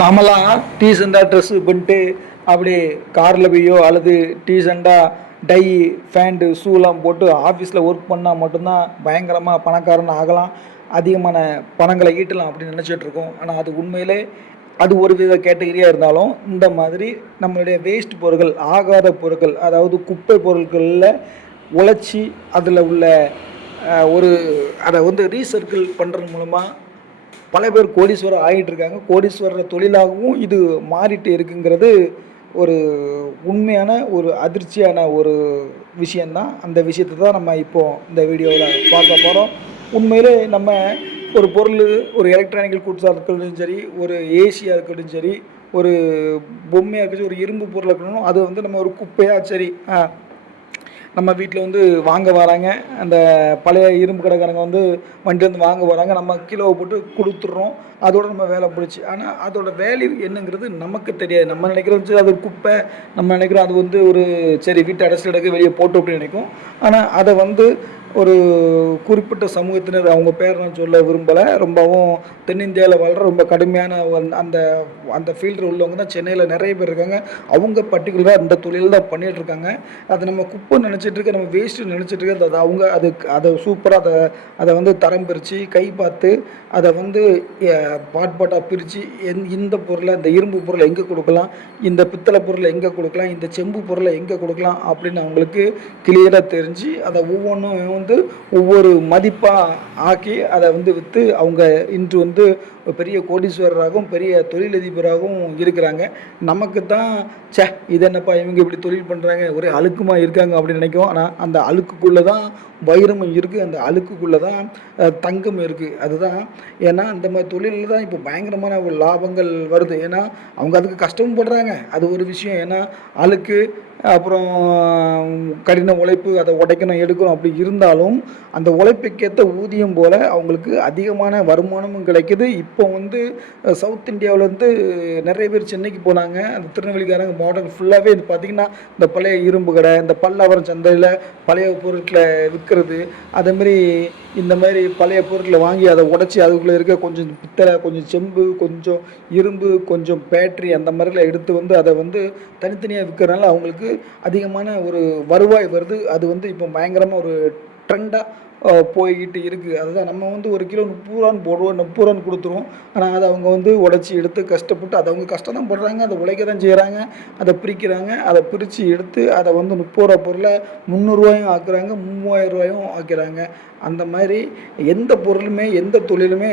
நாமெல்லாம் டீசெண்டாக ட்ரெஸ்ஸு பண்ணிட்டு அப்படியே காரில் போயோ அல்லது டீசெண்டாக டை ஃபேண்ட்டு ஷூலாம் போட்டு ஆஃபீஸில் ஒர்க் பண்ணால் மட்டும்தான் பயங்கரமாக பணக்காரன் ஆகலாம், அதிகமான பணங்களை ஈட்டலாம் அப்படின்னு நினச்சிட்ருக்கோம். ஆனால் அது உண்மையிலே அது ஒரு வித கேட்டகரியாக இருந்தாலும், இந்த மாதிரி நம்மளுடைய வேஸ்ட் பொருட்கள், ஆகாத பொருட்கள், அதாவது குப்பை பொருட்களில் உழைச்சி அதில் உள்ள ஒரு அதை வந்து ரீசர்க்கிள் பண்ணுறது மூலமாக பல பேர் கோடீஸ்வரர் ஆகிட்டு இருக்காங்க. கோடீஸ்வரர் தொழிலாகவும் இது மாறிட்டு இருக்குங்கிறது ஒரு உண்மையான ஒரு அதிர்ச்சியான ஒரு விஷயந்தான். அந்த விஷயத்தை தான் நம்ம இப்போது இந்த வீடியோவில் பார்க்க போகிறோம். உண்மையிலே நம்ம ஒரு பொருள், ஒரு எலக்ட்ரானிக்கல் கூட்ஸாக இருக்கட்டும் சரி, ஒரு ஏசியாக இருக்கட்டும் சரி, ஒரு பொம்மையாக இருக்கட்டும், ஒரு இரும்பு பொருள் இருக்கணும், அது வந்து நம்ம ஒரு குப்பையாக சரி நம்ம வீட்டில் வந்து வாங்க வராங்க, அந்த பழைய இரும்பு கடைக்காரங்க வந்து வண்டி வந்து வாங்க வராங்க, நம்ம கிலோவை போட்டு கொடுத்துட்றோம், அதோடு நம்ம வேலை பிடிச்சி. ஆனால் அதோட வேல்யூ என்னங்கிறது நமக்கு தெரியாது. நம்ம நினைக்கிறோம் சரி அது ஒரு குப்பை, நம்ம நினைக்கிறோம் அது வந்து ஒரு சரி வீட்டு அடைசல் எடுக்க வெளியே போட்டோம் அப்படின்னு நினைக்கும். ஆனால் அதை வந்து ஒரு குறிப்பிட்ட சமூகத்தினர், அவங்க பேர் நான் சொல்ல விரும்பலை, ரொம்பவும் தென்னிந்தியாவில் வாழ்கிற ரொம்ப கடுமையான அந்த அந்த ஃபீல்டில் உள்ளவங்க தான் சென்னையில் நிறைய பேர் இருக்காங்க. அவங்க பர்டிகுலராக அந்த தொழில் தான் பண்ணிகிட்ருக்காங்க. அதை நம்ம குப்பை நினச்சிட்ருக்க, நம்ம வேஸ்ட்டு நினச்சிட்ருக்க, அது அவங்க அதை சூப்பராக அதை வந்து தரம் பிரித்து கை பார்த்து அதை வந்து பாட்டாக பிரித்து இந்த பொருளை, இந்த இரும்பு பொருளை எங்கே கொடுக்கலாம், இந்த பித்தளை பொருளை எங்கே கொடுக்கலாம், இந்த செம்பு பொருளை எங்கே கொடுக்கலாம் அப்படின்னு அவங்களுக்கு கிளியராக தெரிஞ்சு அதை ஒவ்வொன்றும் வந்து ஒவ்வொரு மதிப்பாக ஆக்கி அதை வந்து விற்று அவங்க இன்று வந்து பெரிய கோடீஸ்வரராகவும் பெரிய தொழிலதிபராகவும் இருக்கிறாங்க. நமக்கு தான் இது என்னப்பா இவங்க இப்படி தொழில் பண்ணுறாங்க, ஒரே அழுக்குமா இருக்காங்க அப்படின்னு நினைக்கும். ஆனால் அந்த அழுக்குக்குள்ளே தான் வைரமும் இருக்குது, அந்த அழுக்குக்குள்ளே தான் தங்கம் இருக்குது. அதுதான் ஏன்னா அந்த மாதிரி தொழிலில் தான் இப்போ பயங்கரமான ஒரு லாபங்கள் வருது. ஏன்னா அவங்க அதுக்கு கஷ்டமும் படுறாங்க, அது ஒரு விஷயம். ஏன்னா அழுக்கு, அப்புறம் கடின உழைப்பு, அதை உடைக்கணும் எடுக்கணும், அப்படி இருந்தாலும் அந்த உழைப்புக்கேற்ற ஊதியம் போல் அவங்களுக்கு அதிகமான வருமானமும் கிடைக்கிது. இப்போ வந்து சவுத் இந்தியாவிலேருந்து நிறைய பேர் சென்னைக்கு போனாங்க. அந்த திருநெல்வேலிக்காரங்க மாடல் ஃபுல்லாகவே இது பார்த்திங்கன்னா இந்த பழைய இரும்பு கடை, இந்த பல்லாவரம் சந்தையில் பழைய பொருட்களை விற்கிறது, அதேமாரி இந்த மாதிரி பழைய பொருட்களை வாங்கி அதை உடச்சி அதுக்குள்ளே இருக்க கொஞ்சம் பித்தளை, கொஞ்சம் செம்பு, கொஞ்சம் இரும்பு, கொஞ்சம் பேட்ரி, அந்த மாதிரிலாம் எடுத்து வந்து அதை வந்து தனித்தனியாக விற்கிறனால அவங்களுக்கு அதிகமான ஒரு வருவாய் வருது. அது வந்து இப்போ பயங்கரமாக ஒரு ட்ரெண்டாக போய்கிட்டு இருக்குது. அதுதான் நம்ம வந்து ஒரு கிலோ 30 ரூபான்னு போடுவோம், 30 ரூபான்னு கொடுத்துருவோம். ஆனால் அதை அவங்க வந்து உடச்சி எடுத்து கஷ்டப்பட்டு, அதை அவங்க கஷ்டம் தான் படுறாங்க, அதை உழைக்க தான் செய்கிறாங்க, அதை பிரிக்கிறாங்க, அதை பிரித்து எடுத்து அதை வந்து 30 ரூபா பொருளை 300 ரூபாயும் ஆக்குறாங்க, 3000 ரூபாயும் ஆக்கிறாங்க. அந்த மாதிரி எந்த பொருளுமே, எந்த தொழிலுமே